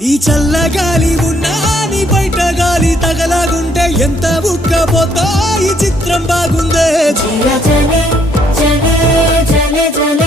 ఈ చల్లగాలి ఉన్నా నీ బయట గాలి తగలాగుంటే ఎంత ఉక్కపోతా ఈ చిత్రం బాగుందే. జలే జలే జలే జలే